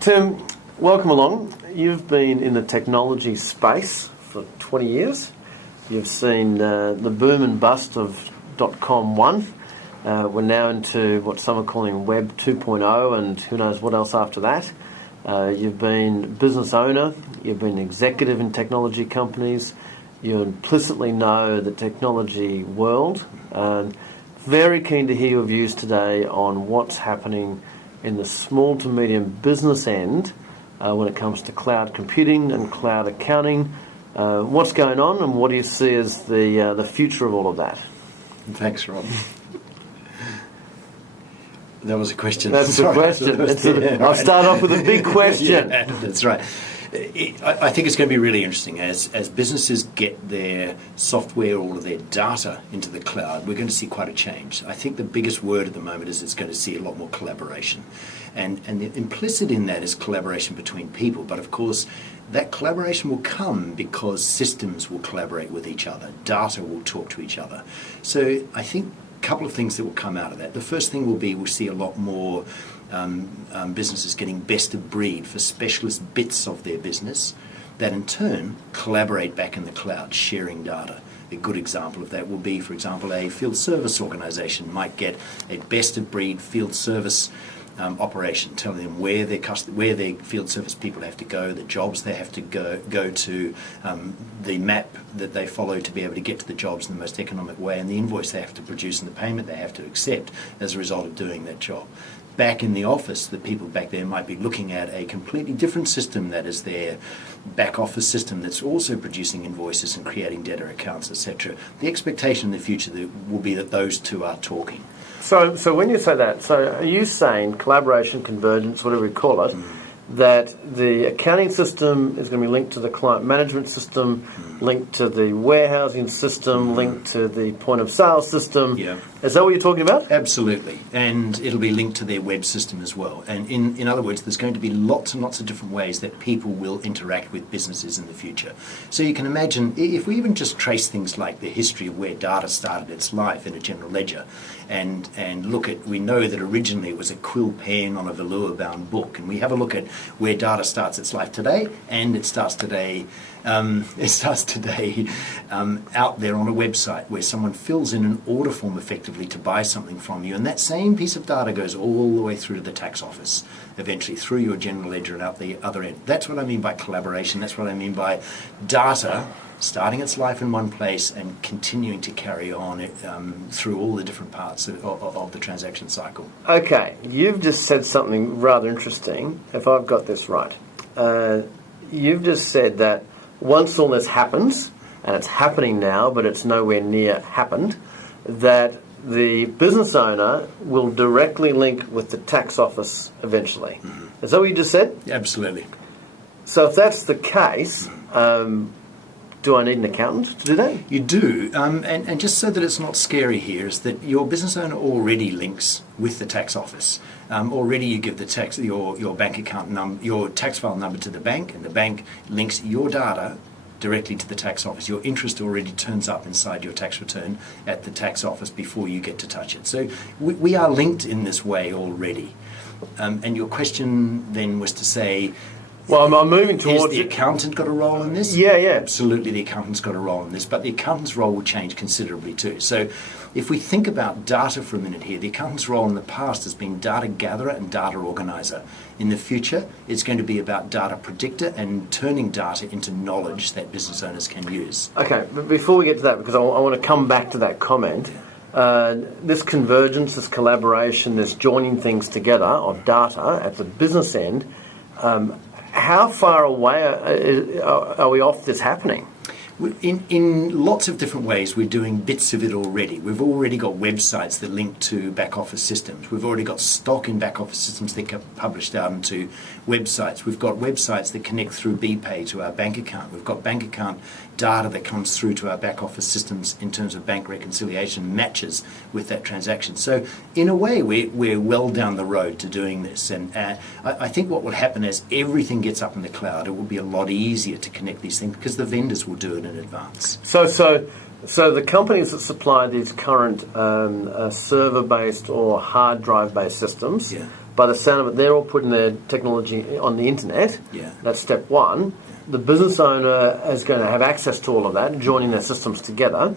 Tim, welcome along. You've been in the technology space for 20 years. You've seen the boom and bust of .com 1. We're now into what some are calling Web 2.0 and who knows what else after that. You've been business owner, you've been executive in technology companies, you implicitly know the technology world. Very keen to hear your views today on what's happening in the small to medium business end when it comes to cloud computing and cloud accounting. What's going on and what do you see as the future of all of that? Thanks, Rob. That was a question. That's a question. I'll start off with a big question. Yeah, that's right. I think it's going to be really interesting as businesses get their software, all of their data into the cloud. We're going to see quite a change. I think the biggest word at the moment is it's going to see a lot more collaboration, and the implicit in that is collaboration between people. But of course, that collaboration will come because systems will collaborate with each other. Data will talk to each other. So I think a couple of things that will come out of that. The first thing will be we'll see a lot more businesses getting best of breed for specialist bits of their business that in turn collaborate back in the cloud, sharing data. A good example of that will be, for example, a field service organization might get a best of breed field service operation, telling them where their field service people have to go, the jobs they have to go to, the map that they follow to be able to get to the jobs in the most economic way, and the invoice they have to produce and the payment they have to accept as a result of doing that job. Back in the office, the people back there might be looking at a completely different system that is their back office system that's also producing invoices and creating debtor accounts, etc. The expectation in the future will be that those two are talking. So when you say that, so are you saying collaboration, convergence, whatever you call it, that the accounting system is going to be linked to the client management system, linked to the warehousing system, linked to the point of sale system? Yeah. Is that what you're talking about? Absolutely. And it'll be linked to their web system as well. And in other words, there's going to be lots and lots of different ways that people will interact with businesses in the future. So you can imagine, if we even just trace things like the history of where data started its life in a general ledger, and look at, we know that originally it was a quill pen on a velour-bound book, and we have a look at where data starts its life today, and it starts today out there on a website where someone fills in an order form effectively to buy something from you, and that same piece of data goes all the way through to the tax office, eventually through your general ledger and out the other end. That's what I mean by collaboration. That's what I mean by data starting its life in one place and continuing to carry on through all the different parts of the transaction cycle. Okay, you've just said something rather interesting, if I've got this right. You've just said that once all this happens, and it's happening now, but it's nowhere near happened, that the business owner will directly link with the tax office eventually. Mm-hmm. Is that what you just said? Absolutely. So if that's the case, do I need an accountant to do that? You do, and just so that it's not scary here, is that your business owner already links with the tax office. Already you give the your bank account number, your tax file number to the bank, and the bank links your data directly to the tax office. Your interest already turns up inside your tax return at the tax office before you get to touch it. So we are linked in this way already. And your question then was to say, well, I'm moving towards... Has the accountant got a role in this? Yeah. Absolutely, the accountant's got a role in this, but the accountant's role will change considerably too. So if we think about data for a minute here, the accountant's role in the past has been data gatherer and data organizer. In the future, it's going to be about data predictor and turning data into knowledge that business owners can use. Okay, but before we get to that, because I want to come back to that comment, this convergence, this collaboration, this joining things together of data at the business end, how far away are we off this happening? In lots of different ways, we're doing bits of it already. We've already got websites that link to back office systems. We've already got stock in back office systems that get published out into websites. We've got websites that connect through BPay to our bank account. We've got bank account data that comes through to our back office systems in terms of bank reconciliation matches with that transaction. So in a way, we're well down the road to doing this. And I think what will happen as everything gets up in the cloud, it will be a lot easier to connect these things because the vendors will do it in advance. So So the companies that supply these current server-based or hard drive-based systems, Yeah. by the sound of it, they're all putting their technology on the internet. Yeah. That's step one. The business owner is going to have access to all of that, joining their systems together.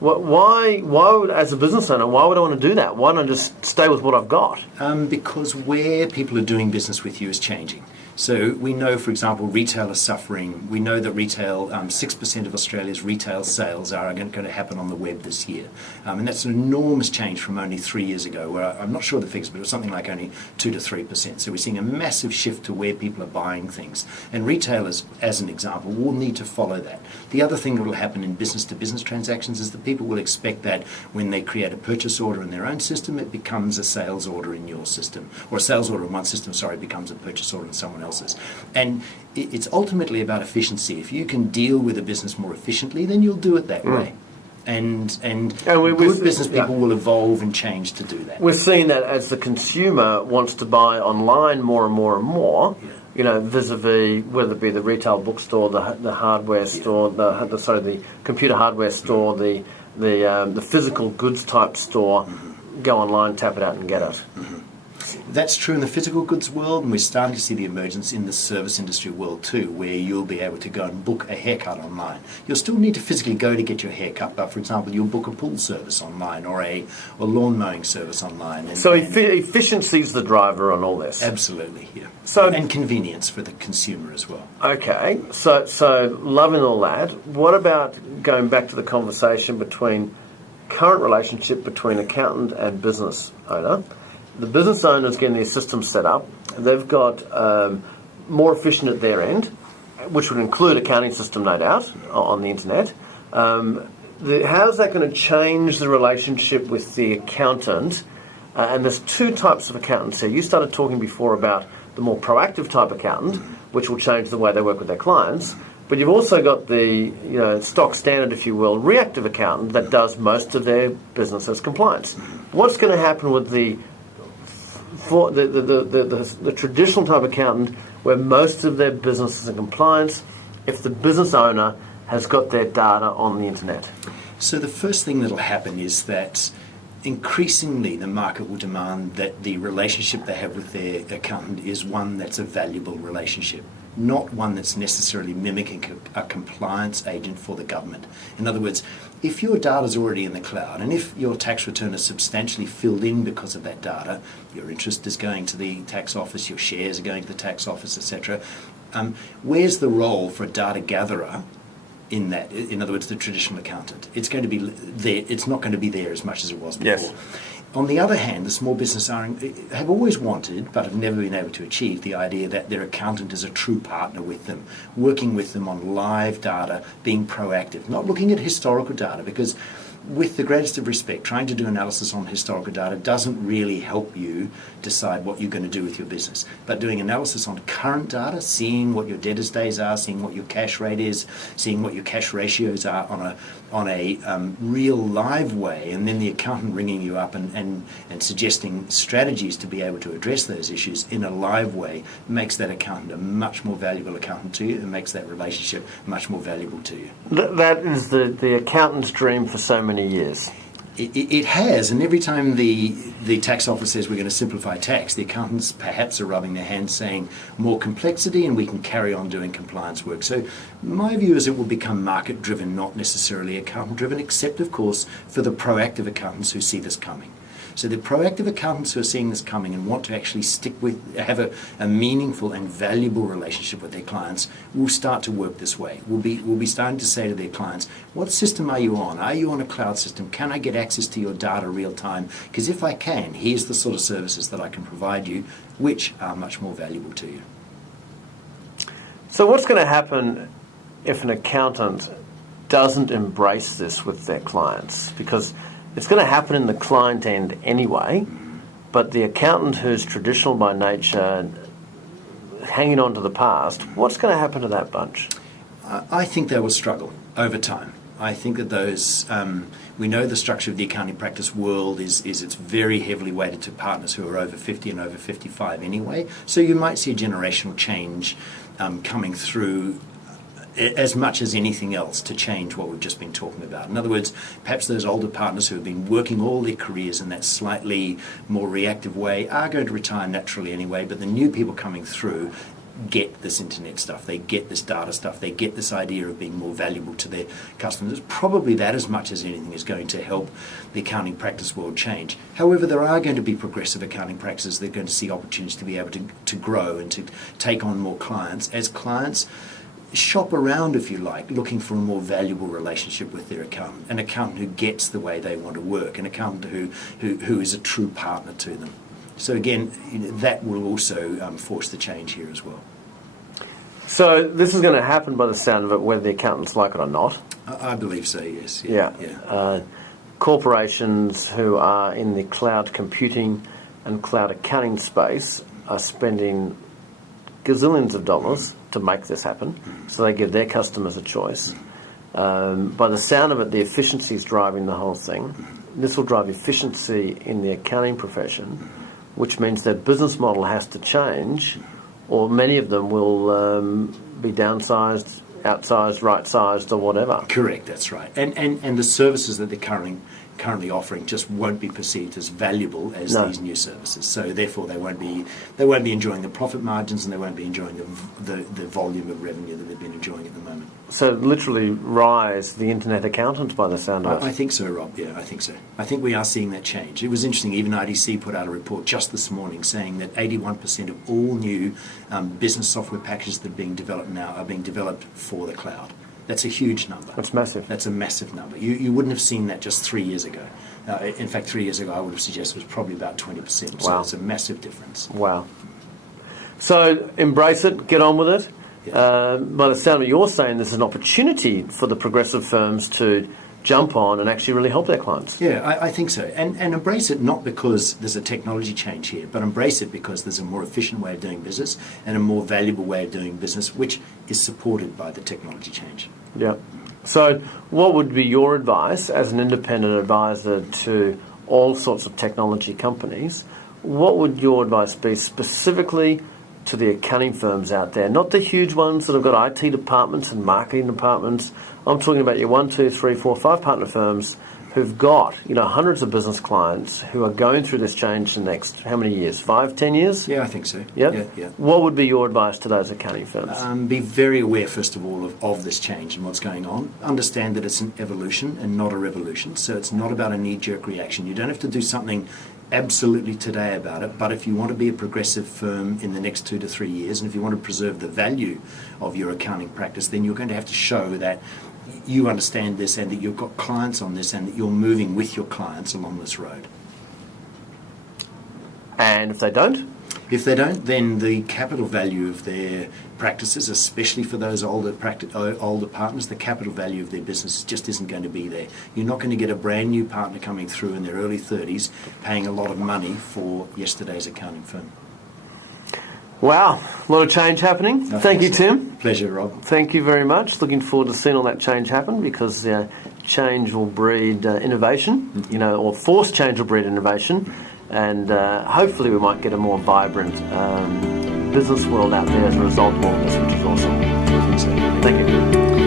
Why would, as a business owner, why would I want to do that? Why don't I just stay with what I've got? Because where people are doing business with you is changing. So we know, for example, retail is suffering. We know that retail, 6% of Australia's retail sales are going to happen on the web this year. And that's an enormous change from only 3 years ago, where I'm not sure the figures, but it was something like only 2 to 3%. So we're seeing a massive shift to where people are buying things. And retailers, as an example, will need to follow that. The other thing that will happen in business-to-business transactions is that people will expect that when they create a purchase order in their own system, it becomes a sales order in your system. Or a sales order in one system, becomes a purchase order in someone else's. And it's ultimately about efficiency. If you can deal with a business more efficiently, then you'll do it that way. And good business people will evolve and change to do that. We're seeing that as the consumer wants to buy online more and more and more. You know, vis-a-vis whether it be the retail bookstore, the hardware store, the computer hardware store, the physical goods type store. Go online, tap it out, and get it. That's true in the physical goods world, and we're starting to see the emergence in the service industry world too, where you'll be able to go and book a haircut online. You'll still need to physically go to get your haircut, but for example, you'll book a pool service online or a lawn mowing service online. So efficiency is the driver on all this? Absolutely, yeah. So, and convenience for the consumer as well. Okay, so loving all that, what about going back to the conversation between current relationship between accountant and business owner? The business owner is getting their system set up. They've got more efficient at their end, which would include accounting system, no doubt, on the internet. How's that going to change the relationship with the accountant? And there's two types of accountants here. You started talking before about the more proactive type accountant, which will change the way they work with their clients. But you've also got the stock standard, if you will, reactive accountant that does most of their business as compliance. What's going to happen with the traditional type accountant, where most of their business is in compliance, if the business owner has got their data on the internet? So the first thing that will happen is that increasingly the market will demand that the relationship they have with their accountant is one that's a valuable relationship, not one that's necessarily mimicking a compliance agent for the government. In other words, if your data is already in the cloud, and if your tax return is substantially filled in because of that data, your interest is going to the tax office, your shares are going to the tax office, etc., where's the role for a data gatherer in that? In other words, the traditional accountant. It's going to be there. It's not going to be there as much as it was before. Yes. On the other hand, the small business have always wanted, but have never been able to achieve, the idea that their accountant is a true partner with them, working with them on live data, being proactive, not looking at historical data, because with the greatest of respect, trying to do analysis on historical data doesn't really help you decide what you're going to do with your business. But doing analysis on current data, seeing what your debtors days are, seeing what your cash rate is, seeing what your cash ratios are on a real live way, and then the accountant ringing you up and suggesting strategies to be able to address those issues in a live way makes that accountant a much more valuable accountant to you, and makes that relationship much more valuable to you. That is the accountant's dream for so many years. It has, and every time the tax office says we're going to simplify tax, the accountants perhaps are rubbing their hands saying more complexity and we can carry on doing compliance work. So my view is it will become market-driven, not necessarily accountant-driven, except, of course, for the proactive accountants who see this coming. So the proactive accountants who are seeing this coming and want to actually have a meaningful and valuable relationship with their clients will start to work this way. We'll be starting to say to their clients, what system are you on? Are you on a cloud system? Can I get access to your data real time? Because if I can, here's the sort of services that I can provide you, which are much more valuable to you. So what's going to happen if an accountant doesn't embrace this with their clients? Because it's going to happen in the client end anyway, but the accountant who's traditional by nature, hanging on to the past, what's going to happen to that bunch? I think they will struggle over time. I think that those, we know the structure of the accounting practice world is it's very heavily weighted to partners who are over 50 and over 55 anyway. So you might see a generational change coming through as much as anything else to change what we've just been talking about. In other words, perhaps those older partners who have been working all their careers in that slightly more reactive way are going to retire naturally anyway, but the new people coming through get this internet stuff, they get this data stuff, they get this idea of being more valuable to their customers. Probably that, as much as anything, is going to help the accounting practice world change. However, there are going to be progressive accounting practices that are going to see opportunities to be able to grow and to take on more clients as clients shop around, if you like, looking for a more valuable relationship with their accountant, an accountant who gets the way they want to work, an accountant who is a true partner to them. So again, that will also force the change here as well. So this is going to happen by the sound of it, whether the accountants like it or not. I believe so, yes. Yeah. Corporations who are in the cloud computing and cloud accounting space are spending gazillions of dollars to make this happen, so they give their customers a choice. By the sound of it, the efficiency is driving the whole thing. This will drive efficiency in the accounting profession, which means their business model has to change, or many of them will be downsized, outsized, right-sized, or whatever. Correct, that's right. And the services that they're currently offering just won't be perceived as valuable as these new services. So therefore, they won't be enjoying the profit margins, and they won't be enjoying the volume of revenue that they've been enjoying at the moment. So literally rise the internet accountant by the sound of it. I think so, Rob. Yeah, I think so. I think we are seeing that change. It was interesting. Even IDC put out a report just this morning saying that 81% of all new business software packages that are being developed now are being developed for the cloud. That's a huge number. That's massive. That's a massive number. You wouldn't have seen that just 3 years ago. In fact, 3 years ago, I would have suggested it was probably about 20%. So it's a massive difference. Wow. So embrace it, get on with it. Yeah. By the sound of it, you're saying this is an opportunity for the progressive firms to jump on and actually really help their clients. Yeah, I think so. And embrace it not because there's a technology change here, but embrace it because there's a more efficient way of doing business and a more valuable way of doing business, which is supported by the technology change. Yeah. So what would be your advice as an independent advisor to all sorts of technology companies? What would your advice be specifically to the accounting firms out there? Not the huge ones that have got IT departments and marketing departments. I'm talking about your 1, 2, 3, 4, 5 partner firms who've got hundreds of business clients who are going through this change the next, how many years? 5, 10 years? Yeah, I think so. Yeah? Yeah. What would be your advice to those accounting firms? Be very aware, first of all, of this change and what's going on. Understand that it's an evolution and not a revolution. So it's not about a knee-jerk reaction. You don't have to do something absolutely today about it, but if you want to be a progressive firm in the next 2 to 3 years, and if you want to preserve the value of your accounting practice, then you're going to have to show that you understand this and that you've got clients on this and that you're moving with your clients along this road. And if they don't? If they don't, then the capital value of their practices, especially for those older partners, the capital value of their business just isn't going to be there. You're not going to get a brand new partner coming through in their early 30s paying a lot of money for yesterday's accounting firm. Wow, a lot of change happening. Thank you, Tim. Pleasure, Rob. Thank you very much. Looking forward to seeing all that change happen, because change will breed innovation, or forced change will breed innovation. And hopefully we might get a more vibrant business world out there as a result of all of this, which is awesome. I think so. Thank you.